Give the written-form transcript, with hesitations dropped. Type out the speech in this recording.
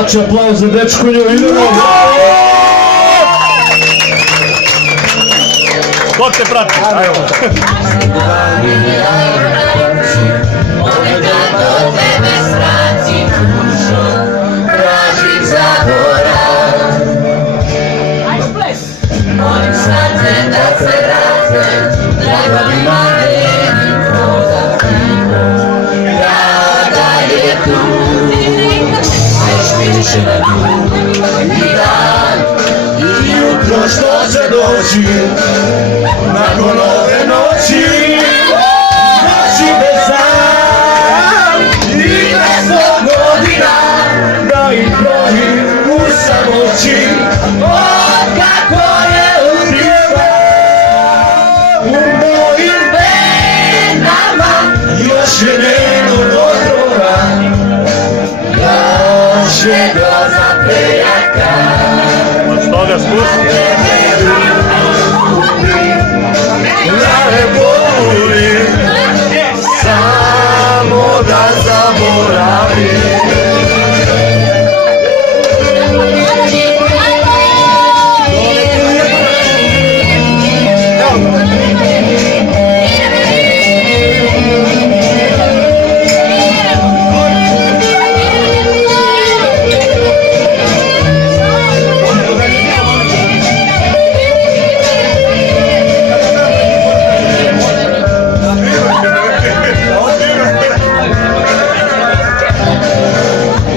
jači aplauz za dečkunju, idemo! Ko te prati? Ajmo. Molim srce da se vrate, treba mi maleni voda pivo. Rada je tu, još više na drugi dan. I jutro što će doći, nakon ove noći, noći bez san. I bez 100 godina, da ih brojim u samoći. Od kako je uspjeva u mojim venama, još je njeno otrova, još je doza prejaka. Od toga spusti. Ja ne